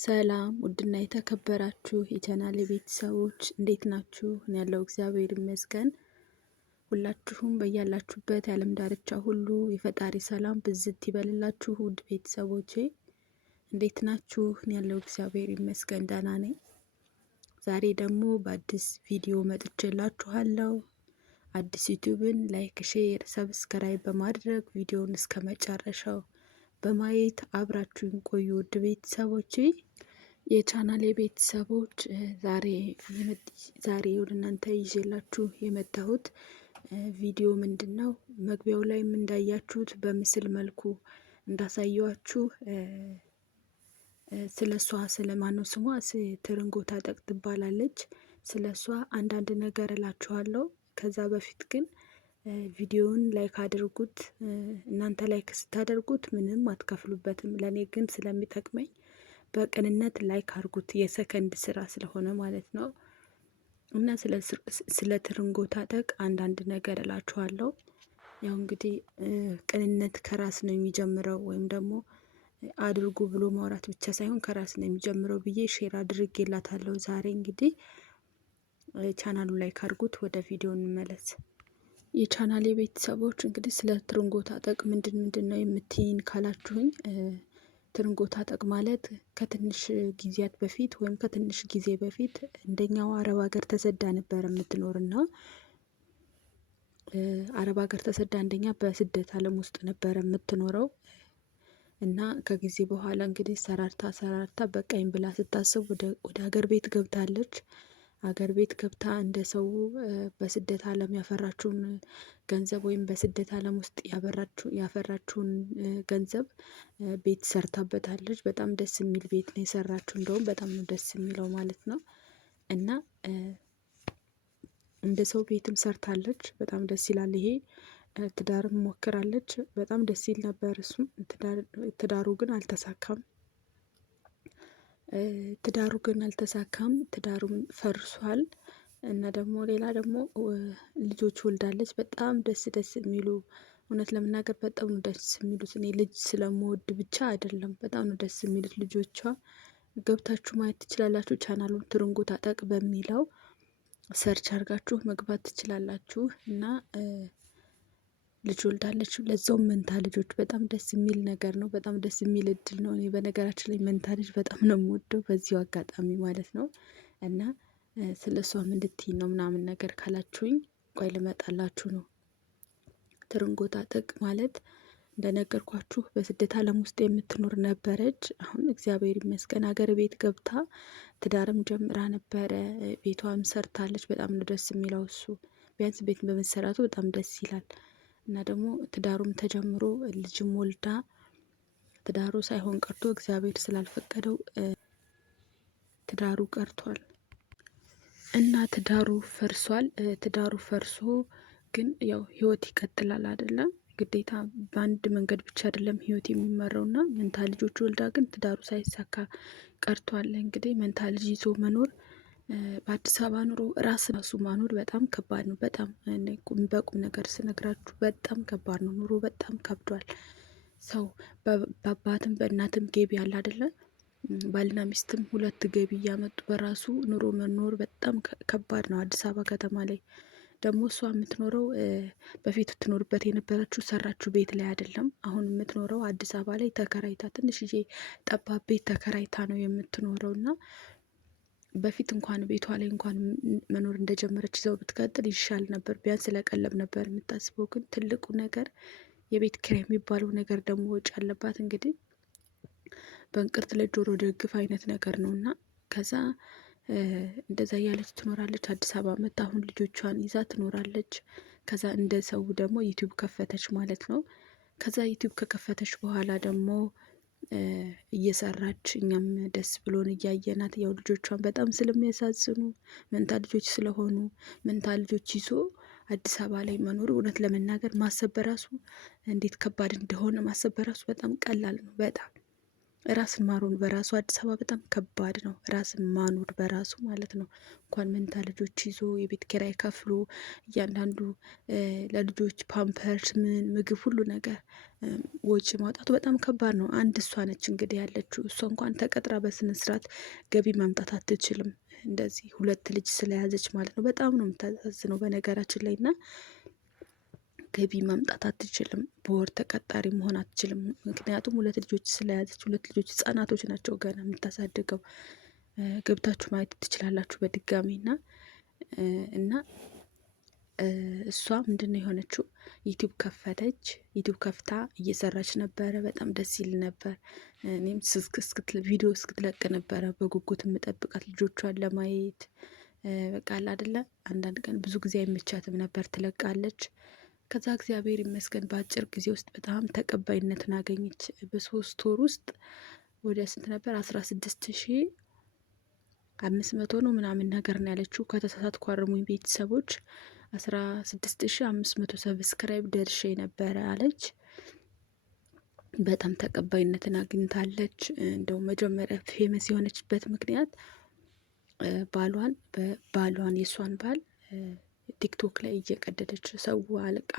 ሰላም ውድና የተከበራችሁ የቻናሌ ቤተሰቦች እንዴት ናችሁ? እኔ ያለው እግዚአብሔር ይመስገን። ሁላችሁም በያላችሁበት የዓለም ዳርቻ ሁሉ የፈጣሪ ሰላም ብዝት ይበልላችሁ። ውድ ቤተሰቦቼ እንዴት ናችሁ? እኔ ያለው እግዚአብሔር ይመስገን ደህና ነኝ። ዛሬ ደግሞ በአዲስ ቪዲዮ መጥቼላችኋለሁ። አዲስ ዩቲዩብን ላይክ፣ ሼር፣ ሰብስክራይብ በማድረግ ቪዲዮውን እስከ መጨረሻው በማየት አብራችሁን ቆዩ። ውድ ቤተሰቦቼ የቻናሌ ቤተሰቦች ዛሬ ወደ እናንተ ይዤላችሁ የመጣሁት ቪዲዮ ምንድን ነው? መግቢያው ላይም እንዳያችሁት በምስል መልኩ እንዳሳየዋችሁ ስለ እሷ ስለማነው ስሟ ትርንጎ ታጠቅ ትባላለች። ስለ እሷ አንዳንድ ነገር እላችኋለሁ። ከዛ በፊት ግን ቪዲዮውን ላይክ አድርጉት። እናንተ ላይክ ስታደርጉት ምንም አትከፍሉበትም። ለእኔ ግን ስለሚጠቅመኝ በቅንነት ላይክ አድርጉት። የሰከንድ ስራ ስለሆነ ማለት ነው። እና ስለ ትርንጎ ታጠቅ አንዳንድ ነገር እላችኋለሁ። ያው እንግዲህ ቅንነት ከራስ ነው የሚጀምረው፣ ወይም ደግሞ አድርጉ ብሎ ማውራት ብቻ ሳይሆን ከራስ ነው የሚጀምረው ብዬ ሼር አድርጌላታለሁ። ዛሬ እንግዲህ ቻናሉ ላይክ አድርጉት። ወደ ቪዲዮ እንመለስ። የቻናሌ ቤተሰቦች እንግዲህ ስለ ትርንጎ ታጠቅ ምንድን ነው የምትይን ካላችሁኝ፣ ትርንጎ ታጠቅ ማለት ከትንሽ ጊዜያት በፊት ወይም ከትንሽ ጊዜ በፊት እንደኛው አረብ ሀገር ተሰዳ ነበር የምትኖርና አረብ ሀገር ተሰዳ አንደኛ በስደት ዓለም ውስጥ ነበር የምትኖረው እና ከጊዜ በኋላ እንግዲህ ሰራርታ በቃኝ ብላ ስታስብ ወደ ሀገር ቤት ገብታለች። ሀገር ቤት ገብታ እንደ ሰው በስደት ዓለም ያፈራችውን ገንዘብ ወይም በስደት ዓለም ውስጥ ያፈራችውን ገንዘብ ቤት ሰርታበታለች። በጣም ደስ የሚል ቤት ነው የሰራችው። እንደውም በጣም ነው ደስ የሚለው ማለት ነው። እና እንደ ሰው ቤትም ሰርታለች። በጣም ደስ ይላል። ይሄ ትዳርም ሞክራለች። በጣም ደስ ይል ነበር። እሱም ትዳሩ ግን አልተሳካም። ትዳሩም ፈርሷል። እና ደግሞ ሌላ ደግሞ ልጆች ወልዳለች። በጣም ደስ የሚሉ እውነት ለመናገር በጣም ነው ደስ የሚሉት። እኔ ልጅ ስለምወድ ብቻ አይደለም፣ በጣም ነው ደስ የሚሉት ልጆቿ። ገብታችሁ ማየት ትችላላችሁ። ቻናሉን ትርንጎ ታጠቅ በሚለው ሰርች አድርጋችሁ መግባት ትችላላችሁ። እና ልጅ ወልዳለች። ለዛውም መንታ ልጆች። በጣም ደስ የሚል ነገር ነው። በጣም ደስ የሚል እድል ነው። እኔ በነገራችን ላይ መንታ ልጅ በጣም ነው የምወደው በዚሁ አጋጣሚ ማለት ነው። እና ስለ እሷም እንድትይ ነው ምናምን ነገር ካላችሁኝ ቆይ ልመጣላችሁ ነው። ትርንጎ ታጠቅ ማለት እንደነገርኳችሁ በስደት ዓለም ውስጥ የምትኖር ነበረች። አሁን እግዚአብሔር ይመስገን ሀገር ቤት ገብታ ትዳርም ጀምራ ነበረ። ቤቷም ሰርታለች። በጣም ነው ደስ የሚለው እሱ። ቢያንስ ቤት በመሰራቱ በጣም ደስ ይላል። እና ደግሞ ትዳሩም ተጀምሮ ልጅም ወልዳ ትዳሩ ሳይሆን ቀርቶ እግዚአብሔር ስላልፈቀደው ትዳሩ ቀርቷል እና ትዳሩ ፈርሷል። ትዳሩ ፈርሶ ግን ያው ህይወት ይቀጥላል አይደለም። ግዴታ በአንድ መንገድ ብቻ አይደለም ህይወት የሚመራው። እና መንታ ልጆች ወልዳ ግን ትዳሩ ሳይሳካ ቀርቷል። እንግዲህ መንታ ልጅ ይዞ መኖር በአዲስ አበባ ኑሮ ራሱ ማኖር በጣም ከባድ ነው። በጣም በቁም ነገር ስነግራችሁ በጣም ከባድ ነው። ኑሮ በጣም ከብዷል። ሰው በአባትም በእናትም ገቢ ያለ አይደለ፣ ባልና ሚስትም ሁለት ገቢ እያመጡ በራሱ ኑሮ መኖር በጣም ከባድ ነው። አዲስ አበባ ከተማ ላይ ደግሞ እሷ የምትኖረው በፊት ትኖርበት የነበረችው ሰራችሁ ቤት ላይ አይደለም። አሁን የምትኖረው አዲስ አበባ ላይ ተከራይታ ትንሽዬ ጠባብ ቤት ተከራይታ ነው የምትኖረው። እና በፊት እንኳን ቤቷ ላይ እንኳን መኖር እንደጀመረች ይዘው ብትቀጥል ይሻል ነበር። ቢያንስ ለቀለብ ነበር የምታስበው። ግን ትልቁ ነገር የቤት ኪራይ የሚባለው ነገር ደግሞ ወጪ አለባት። እንግዲህ በእንቅርት ላይ ጆሮ ደግፍ አይነት ነገር ነው። እና ከዛ እንደዛ እያለች ትኖራለች። አዲስ አበባ መጣ። አሁን ልጆቿን ይዛ ትኖራለች። ከዛ እንደ ሰው ደግሞ ዩቲዩብ ከፈተች ማለት ነው። ከዛ ዩቲዩብ ከከፈተች በኋላ ደግሞ እየሰራች እኛም ደስ ብሎን እያየናት፣ ያው ልጆቿን በጣም ስለሚያሳዝኑ መንታ ልጆች ስለሆኑ መንታ ልጆች ይዞ አዲስ አበባ ላይ መኖር እውነት ለመናገር ማሰብ በራሱ እንዴት ከባድ እንደሆነ ማሰብ በራሱ በጣም ቀላል ነው። በጣም ራስን ማኖር በራሱ አዲስ አበባ በጣም ከባድ ነው። ራስን ማኖር በራሱ ማለት ነው። እንኳን መንታ ልጆች ይዞ የቤት ኪራይ ከፍሎ እያንዳንዱ ለልጆች ፓምፐርስ፣ ምን ምግብ፣ ሁሉ ነገር ወጪ ማውጣቱ በጣም ከባድ ነው። አንድ እሷ ነች እንግዲህ ያለችው። እሷ እንኳን ተቀጥራ በስነስርዓት ገቢ ማምጣት አትችልም። እንደዚህ 2 ልጅ ስለያዘች ማለት ነው። በጣም ነው የምታሳዝነው በነገራችን ላይ እና ገቢ ማምጣት አትችልም። በወር ተቀጣሪ መሆን አትችልም። ምክንያቱም 2 ልጆች ስለያዘች፣ 2 ልጆች ህጻናቶች ናቸው ገና የምታሳድገው። ገብታችሁ ማየት ትችላላችሁ በድጋሚ እና እሷ ምንድነው የሆነችው? ዩቲዩብ ከፈተች። ዩቲዩብ ከፍታ እየሰራች ነበረ። በጣም ደስ ይል ነበር። እኔም ቪዲዮ እስክትለቅ ነበረ በጉጉት የምጠብቃት ልጆቿን ለማየት። በቃ አይደለ አንዳንድ ቀን ብዙ ጊዜ አይመቻትም ነበር፣ ትለቃለች። ከዛ እግዚአብሔር ይመስገን በአጭር ጊዜ ውስጥ በጣም ተቀባይነትን አገኘች። በ3 ወር ውስጥ ወደ ስንት ነበር? 16,500 ነው ምናምን ነገር ነው ያለችው። ከተሳሳትኩ አርሙኝ ቤተሰቦች። 16,500 ሰብስክራይብ ደርሼ ነበረ አለች። በጣም ተቀባይነትን አግኝታለች። እንደው መጀመሪያ ፌመስ የሆነችበት ምክንያት ባሏን የእሷን ባል ቲክቶክ ላይ እየቀደደች ሰው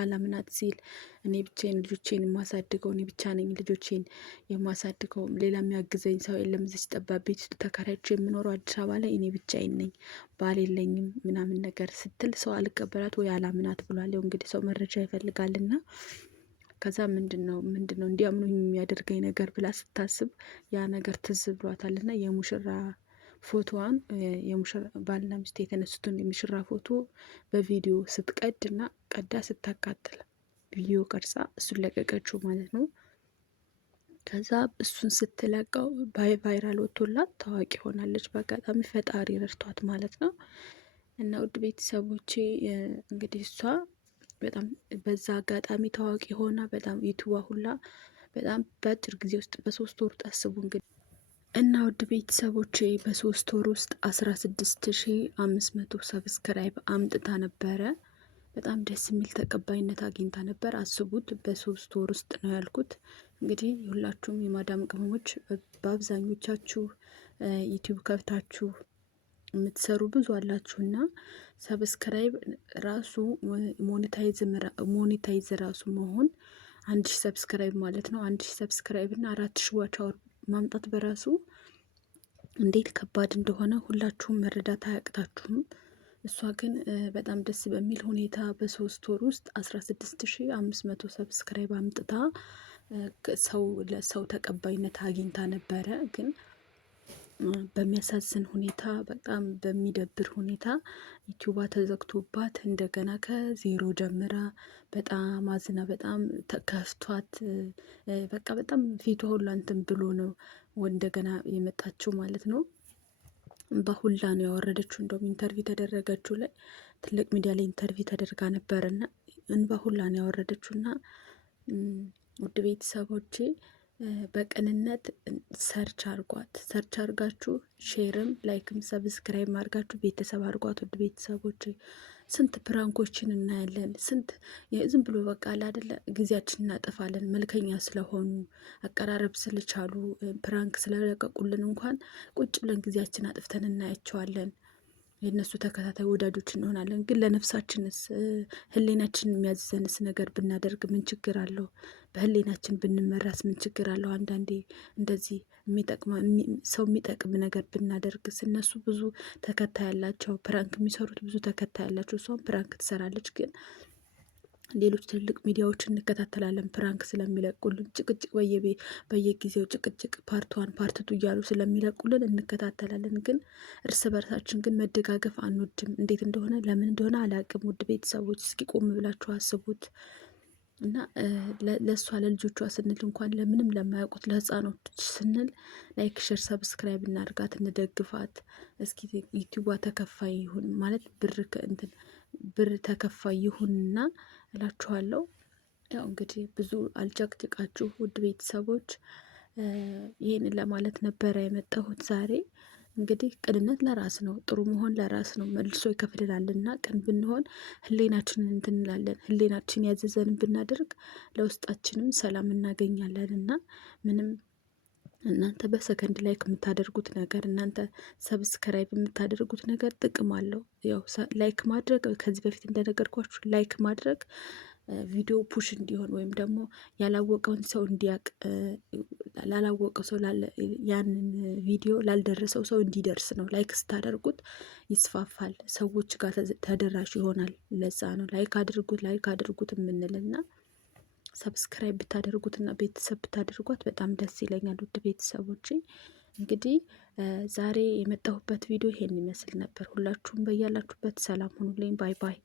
አላምናት ሲል እኔ ብቻዬን ልጆቼን የማሳድገው እኔ ብቻ ነኝ ልጆቼን የማሳድገው ሌላ የሚያግዘኝ ሰው የለም፣ እዚች ጠባብ ቤት ውስጥ ተከራይቼ የምኖረው አዲስ አበባ ላይ እኔ ብቻዬን ነኝ፣ ባል የለኝም ምናምን ነገር ስትል ሰው አልቀበላት ወይ አላምናት ብሏል። ያው እንግዲህ ሰው መረጃ ይፈልጋልና ከዛ ምንድነው እንዲያምኑኝ የሚያደርገኝ ነገር ብላ ስታስብ ያ ነገር ትዝ ብሏታልና የሙሽራ ፎቶዋን ባልና ሚስት የተነሱትን የሙሽራ ፎቶ በቪዲዮ ስትቀድ እና ቀዳ ስታቃጥል ቪዲዮ ቀርጻ እሱን ለቀቀችው ማለት ነው። ከዛ እሱን ስትለቀው ቫይራል ወጥቶላት ታዋቂ ሆናለች። በአጋጣሚ ፈጣሪ ረድቷት ማለት ነው። እና ውድ ቤተሰቦቼ እንግዲህ እሷ በጣም በዛ አጋጣሚ ታዋቂ ሆና በጣም ዩቱባ ሁላ በጣም በአጭር ጊዜ ውስጥ በ3 ወር ታስቡ እንግዲህ እና ውድ ቤተሰቦቼ በ3 ወር ውስጥ 16,500 ሰብስክራይብ አምጥታ ነበረ። በጣም ደስ የሚል ተቀባይነት አግኝታ ነበር። አስቡት፣ በ3 ወር ውስጥ ነው ያልኩት። እንግዲህ ሁላችሁም የማዳም ቅመሞች በአብዛኞቻችሁ ዩቲዩብ ከፍታችሁ የምትሰሩ ብዙ አላችሁና ሰብስክራይብ ራሱ ሞኔታይዝ ራሱ መሆን 1,000 ሰብስክራይብ ማለት ነው። 1,000 ሰብስክራይብ እና 4,000 ዋች አወር ማምጣት በራሱ እንዴት ከባድ እንደሆነ ሁላችሁም መረዳት አያቅታችሁም። እሷ ግን በጣም ደስ በሚል ሁኔታ በ3 ወር ውስጥ 16,500 ሰብስክራይብ አምጥታ ለሰው ተቀባይነት አግኝታ ነበረ። ግን በሚያሳዝን ሁኔታ በጣም በሚደብር ሁኔታ ዩቲዩባ ተዘግቶባት እንደገና ከዜሮ ጀምራ በጣም አዝና በጣም ከፍቷት በቃ በጣም ፊቷ ሁላ እንትን ብሎ ነው እንደገና የመጣችው ማለት ነው። በሁላ ነው ያወረደችው። እንደውም ኢንተርቪው ተደረገችው ላይ ትልቅ ሚዲያ ላይ ኢንተርቪው ተደርጋ ነበርና እንባ ሁላ ነው ያወረደችውና ውድ ቤተሰቦቼ በቅንነት ሰርች አርጋችሁ ሼርም ላይክም ሰብስክራይብ አርጋችሁ ቤተሰብ አርጓት። ውድ ቤተሰቦች ስንት ፕራንኮችን እናያለን። ስንት ዝም ብሎ በቃ አይደለ ጊዜያችን እናጠፋለን። መልከኛ ስለሆኑ አቀራረብ ስለቻሉ ፕራንክ ስለለቀቁልን እንኳን ቁጭ ብለን ጊዜያችን አጥፍተን እናያቸዋለን። የእነሱ ተከታታይ ወዳጆች እንሆናለን። ግን ለነፍሳችንስ ህሌናችን የሚያዝዘንስ ነገር ብናደርግ ምን ችግር አለው? በህሌናችን ብንመራስ ምን ችግር አለው? አንዳንዴ እንደዚህ ሰው የሚጠቅም ነገር ብናደርግስ? እነሱ ብዙ ተከታይ ያላቸው ፕራንክ የሚሰሩት ብዙ ተከታይ ያላቸው፣ እሷም ፕራንክ ትሰራለች። ግን ሌሎች ትልልቅ ሚዲያዎች እንከታተላለን ፕራንክ ስለሚለቁልን፣ ጭቅጭቅ በየጊዜው ጭቅጭቅ ፓርት1 ፓርት2 እያሉ ስለሚለቁልን እንከታተላለን። ግን እርስ በርሳችን ግን መደጋገፍ አንወድም። እንዴት እንደሆነ ለምን እንደሆነ አላቅም። ውድ ቤተሰቦች እስኪ ቆም ብላችሁ አስቡት። እና ለእሷ ለልጆቿ ስንል እንኳን ለምንም ለማያውቁት ለህፃኖች ስንል ላይክ፣ ሸር፣ ሰብስክራይብ እናድርጋት፣ እንደግፋት። እስኪ ዩቲዩቧ ተከፋይ ይሁን ማለት ብር ተከፋይ ይሁንና እላችኋለሁ። ያው እንግዲህ ብዙ አልጨቅጭቃችሁ ውድ ቤተሰቦች፣ ይህንን ለማለት ነበረ የመጣሁት ዛሬ። እንግዲህ ቅንነት ለራስ ነው፣ ጥሩ መሆን ለራስ ነው። መልሶ ይከፍልናልና ቅን ብንሆን ህሌናችንን እንትን እንላለን። ህሌናችን ያዘዘንን ብናደርግ ለውስጣችንም ሰላም እናገኛለን እና ምንም እናንተ በሰከንድ ላይክ የምታደርጉት ነገር እናንተ ሰብስክራይብ የምታደርጉት ነገር ጥቅም አለው። ያው ላይክ ማድረግ ከዚህ በፊት እንደነገርኳችሁ ላይክ ማድረግ ቪዲዮ ፑሽ እንዲሆን ወይም ደግሞ ያላወቀውን ሰው እንዲያቅ ላላወቀው ሰው ያንን ቪዲዮ ላልደረሰው ሰው እንዲደርስ ነው። ላይክ ስታደርጉት ይስፋፋል፣ ሰዎች ጋር ተደራሽ ይሆናል። ለዛ ነው ላይክ አድርጉት የምንልና ሰብስክራይብ ብታደርጉትና ቤተሰብ ብታደርጓት በጣም ደስ ይለኛል። ውድ ቤተሰቦቼ እንግዲህ ዛሬ የመጣሁበት ቪዲዮ ይሄን ይመስል ነበር። ሁላችሁም በያላችሁበት ሰላም ሁኑልኝ። ባይ ባይ።